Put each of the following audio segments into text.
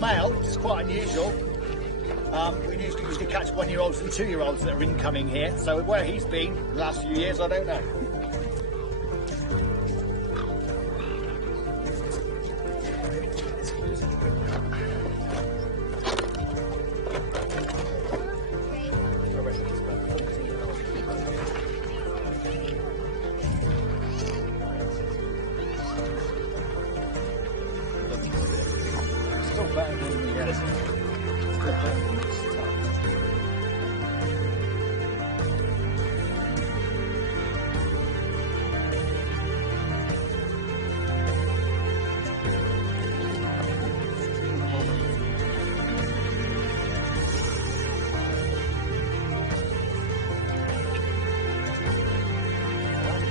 male, which is quite unusual. We usually catch 1-year-olds and 2-year-olds that are incoming here. So where he's been the last few years, I don't know.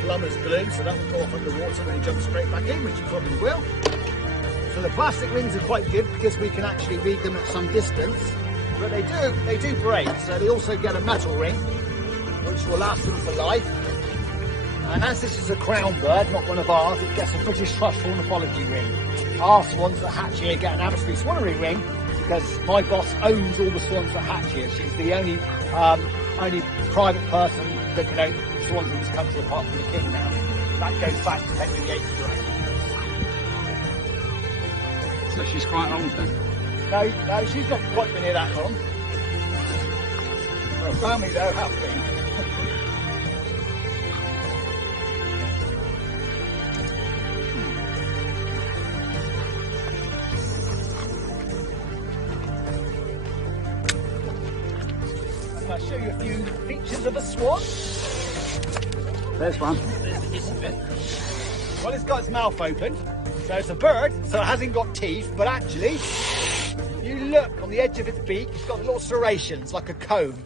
Plumber's glue, so that will go off underwater when he jumps straight back in, which he probably will. So the plastic rings are quite good because we can actually read them at some distance, but they do break. So they also get a metal ring, which will last them for life. And as this is a crown bird, not one of ours, it gets a British Thrush Ornithology ring. Our swans that hatch here get an Abbotsbury Swannery ring because my boss owns all the swans that hatch here. She's the only private person that can own swans in this country apart from the king now. That goes back to Henry VIII. So she's quite old then? No, she's not quite been here that long. Her family though have been. I'll show you a few features of a swan. There's one. Well, it's got its mouth open, so it's a bird, so it hasn't got teeth, but actually, you look on the edge of its beak, it's got little serrations, like a comb.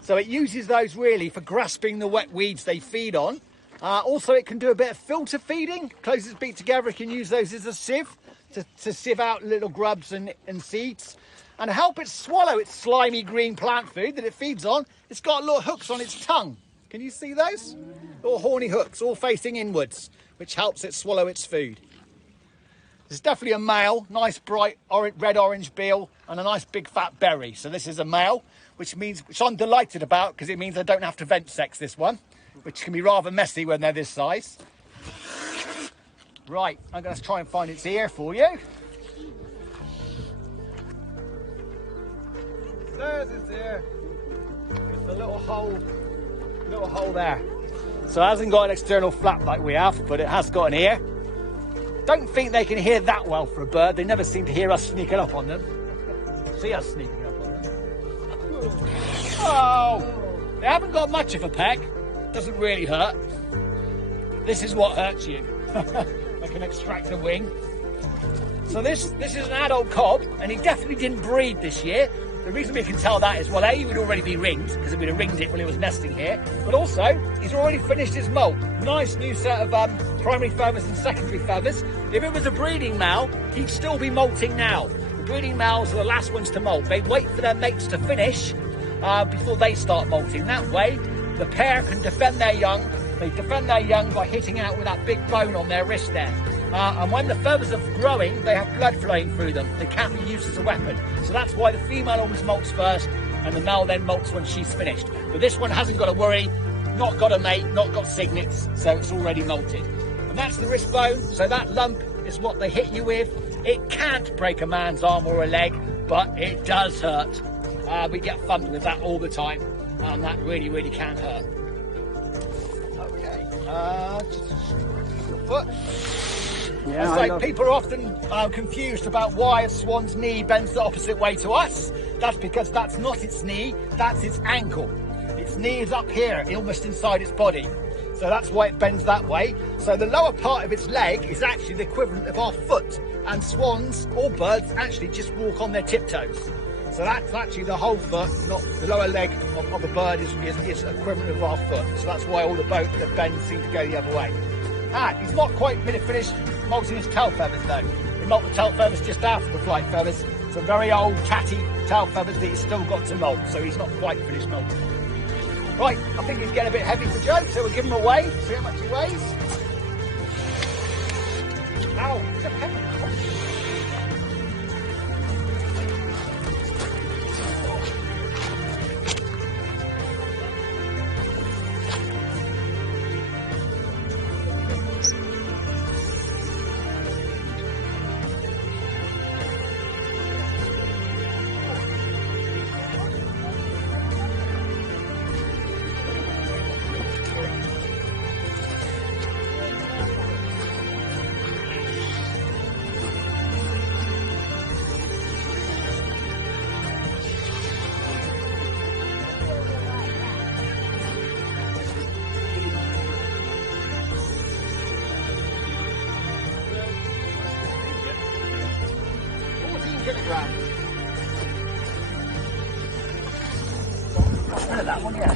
So it uses those really for grasping the wet weeds they feed on. Also, it can do a bit of filter feeding. Close its beak together, it can use those as a sieve to sieve out little grubs and seeds. And to help it swallow its slimy green plant food that it feeds on, it's got little hooks on its tongue. Can you see those? Little horny hooks, all facing inwards, which helps it swallow its food. It's definitely a male, nice bright red-orange bill and a nice big fat berry. So this is a male, which I'm delighted about because it means I don't have to vent sex this one, which can be rather messy when they're this size. Right, I'm going to try and find its ear for you. There's its ear. It's a little hole there. So it hasn't got an external flap like we have, but it has got an ear. Don't think they can hear that well for a bird. They never seem to hear us sneaking up on them. See us sneaking up on them. Oh, they haven't got much of a peck. Doesn't really hurt. This is what hurts you. I can extract a wing. So this is an adult cob, and he definitely didn't breed this year. The reason we can tell that is, well, A, he would already be ringed, because we'd have ringed it when he was nesting here, but also, he's already finished his molt. Nice new set of primary feathers and secondary feathers. If it was a breeding male, he'd still be molting now. The breeding males are the last ones to molt. They wait for their mates to finish before they start molting. That way, the pair can defend their young. They defend their young by hitting out with that big bone on their wrist there. And when the feathers are growing, they have blood flowing through them. They can't be used as a weapon. So that's why the female always molts first, and the male then molts when she's finished. But this one hasn't got to worry, not got a mate, not got signets, so it's already molted. And that's the wrist bone, so that lump is what they hit you with. It can't break a man's arm or a leg, but it does hurt. We get thumped with that all the time, and that really, really can hurt. Okay, your foot. Yeah, like people are often confused about why a swan's knee bends the opposite way to us. That's because that's not its knee, that's its ankle. Its knee is up here, almost inside its body. So that's why it bends that way. So the lower part of its leg is actually the equivalent of our foot. And swans, or birds, actually just walk on their tiptoes. So that's actually the whole foot, not the lower leg of a bird is equivalent of our foot. So that's why all the bends seem to go the other way. He's not quite finished molting his tail feathers though. We molt the tail feathers just after the flight feathers. Some very old, tatty tail feathers that he's still got to molt, so he's not quite finished molting. Right, I think he's getting a bit heavy for Joe, so we'll give him away, see how much he weighs. Ow, he's a pepper. kilogram. That one, yeah.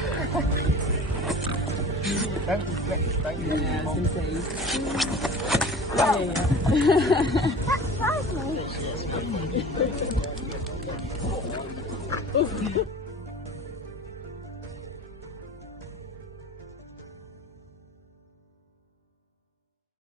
Don't Yeah, I was going to say. Yeah. That surprised me.